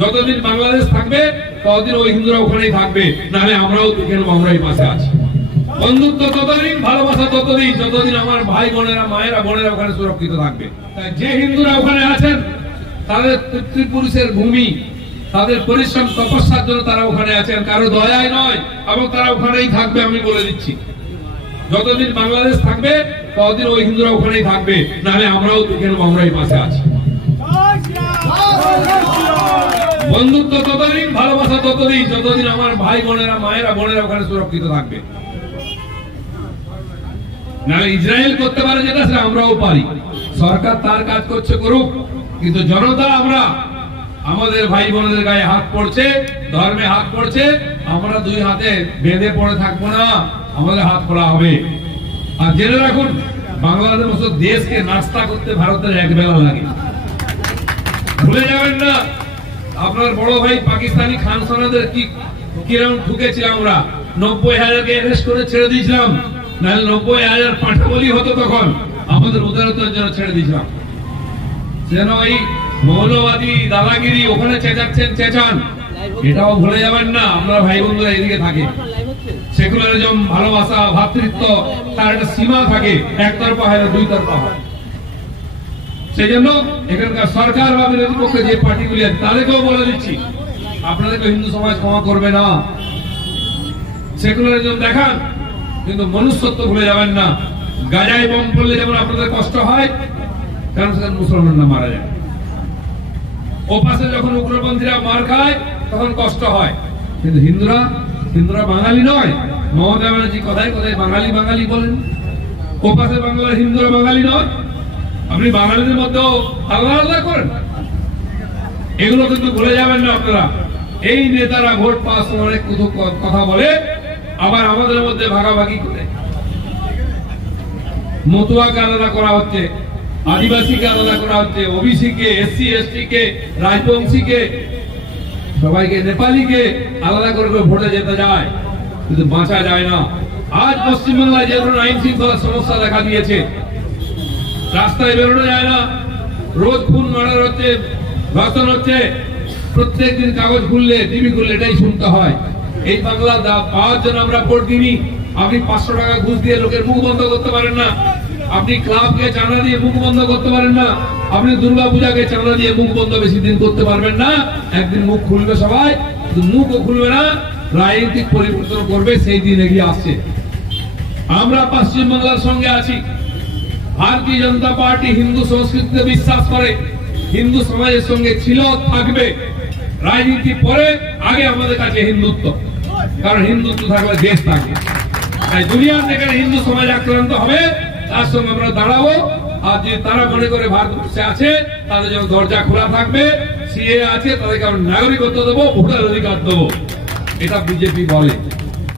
যতদিন বাংলাদেশ থাকবে ততদিন ওই হিন্দুরা ওখানেই থাকবে, নাহলে আমরাও দেখে নেবো আমরা এই পাশে আছি। বন্ধুত্ব ততদিন, ভালোবাসা ততদিন, যতদিন আমার ভাই বোনেরা, মায়েরা, বোনেরা ওখানে সুরক্ষিত থাকবে। তাই যে হিন্দুরা ওখানে আছেন তাদের পিতৃপুরুষের ভূমি, তাদের পরিশ্রম তপস্যার জন্য তারা ওখানে আছেন, কারো দয়ায় নয়, এবং তারা ওখানেই থাকবে। আমি বলে দিচ্ছি, যতদিন বাংলাদেশ থাকবে ততদিন ওই হিন্দুরা ওখানেই থাকবে, নাহলে আমরাও দেখে নেবো আমরা এই পাশে আছি। বন্ধুত্ব ততদিন, ভালোবাসা ততদিন, যতদিন আমার ভাই বোনেরা, মায়েরা, বোনেরা ওখানে সুরক্ষিত থাকবে। নাহলে ইসরায়েল করতে পারে যেটা, সেটা আমরাও পারি। সরকার তার কাজ করছে, করুক, কিন্তু জনতা, আমরা, আমাদের ভাই বোনেদের গায়ে হাত পড়ছে, ধর্মে হাত পড়ছে, আমরা দুই হাতে বেঁধে পড়ে থাকবো না, আমাদের হাত খোলা হবে। আর জেনে রাখুন, বাংলাদেশ মতো দেশকে নাস্তা করতে ভারতের এক বেলা লাগে, ভুলে যাবেন না। আপনার বড় ভাই পাকিস্তানি খান সোনাদের কিরকম ঠুকেছিলাম আমরা, 90,000কে অ্যারেস্ট করে ছেড়ে দিয়েছিলাম, নাহলে 90,000 পাঠা বলি হতো, তখন আমাদের উদারতার জন্য ছেড়ে দিয়েছিলাম। যেন এই মৌলবাদী দাদাগিরি ওখানে চেঁচাচ্ছেন, চেঁচান, এটাও ভুলে যাবেন না। আমরা ভাই বন্ধুরা এদিকে থাকে, সেকুলারিজম, ভালোবাসা, ভ্রাতৃত্ব, তার একটা সীমা থাকে, একতরফা হয় না, দুই তরফা হয়। সেই জন্য এখানকার সরকার বা বিরোধী পক্ষে যে পার্টিগুলি আছে তাদেরকেও বলে দিচ্ছি, আপনাদেরকে হিন্দু সমাজ ক্ষমা করবে না। সেকুলারিজম দেখান, কিন্তু মনুষ্যত্ব ভুলে যাবেন না। গাজায় বোম পড়লে যেমন আপনাদের কষ্ট হয়, কারণ সেখানে মুসলমানরা মারা যায়। ও পাশে যখন উগ্রপন্থীরা মার খায় তখন কষ্ট হয়, কিন্তু হিন্দুরা বাঙালি নয়। মমতা ব্যানার্জি কথায় কথায় বাঙালি বাঙালি বলেন, ও পাশে বাংলার হিন্দুরা বাঙালি নয়। আপনি বাঙালিদের মধ্যেও আলাদা আলাদা করেন, এগুলো কিন্তু ভুলে যাবেন না আপনারা। এই নেতারা ভোট পাওয়ার সময় অনেক কথা বলে, আবার আমাদের মধ্যে ভাগাভাগি করে। মতুয়াকে আলাদা করা হচ্ছে, আদিবাসীকে আলাদা করা হচ্ছে, ওবিসি কে, এসসি এসটি কে, রাজবংশী কে, সবাইকে, নেপালিকে আলাদা করে ভোটে যেতে যায়, কিন্তু বাঁচা যায় না। আজ পশ্চিমবাংলায় যে ধরনের আইন শৃঙ্খলার সমস্যা দেখা দিয়েছে, রাস্তায় বেরোনো যায় না, রোজ খুন মার্ডার হচ্ছে, ধর্ষণ হচ্ছে, প্রত্যেক দিন কাগজ খুললে, টিভি খুললে এটাই শুনতে হয়। এই বাংলা পাওয়ার জন্য আমরা ভোট দিইনি। আপনি 500 টাকা ঘুষ দিয়ে লোকের মুখ বন্ধ করতে পারেন না, আপনি ক্লাবকে চাঁদা দিয়ে মুখ বন্ধ করতে পারেন না, আপনি দুর্গা পূজাকে চাঁদা দিয়ে মুখ বন্ধ বেশি দিন করতে পারবেন না। একদিন মুখ খুলবে সবাই, মুখও খুলবে না, রাজনৈতিক পরিবর্তন করবে, সেই দিন এগিয়ে আসছে। আমরা পশ্চিমবাংলার সঙ্গে আছি। ভারতীয় জনতা পার্টি হিন্দু সংস্কৃতিতে বিশ্বাস করে, হিন্দু সমাজের সঙ্গে ছিল, থাকবে। রাজনীতি পরে, আগে আমাদের কাছে হিন্দুত্ব, কারণ হিন্দুত্ব থাকলে দেশ থাকবে। তাই দুনিয়ার যেখানে হিন্দু সমাজ আক্রান্ত হবে তার সঙ্গে আমরা দাঁড়াবো। আর যে তারা মনে করে ভারতবর্ষে আছে তাদের জন্য দরজা খোলা থাকবে, সিএ আছে তাদেরকে আমরা নাগরিকত্ব দেবো, ভোটার অধিকার দেবো, এটা বিজেপি বলে।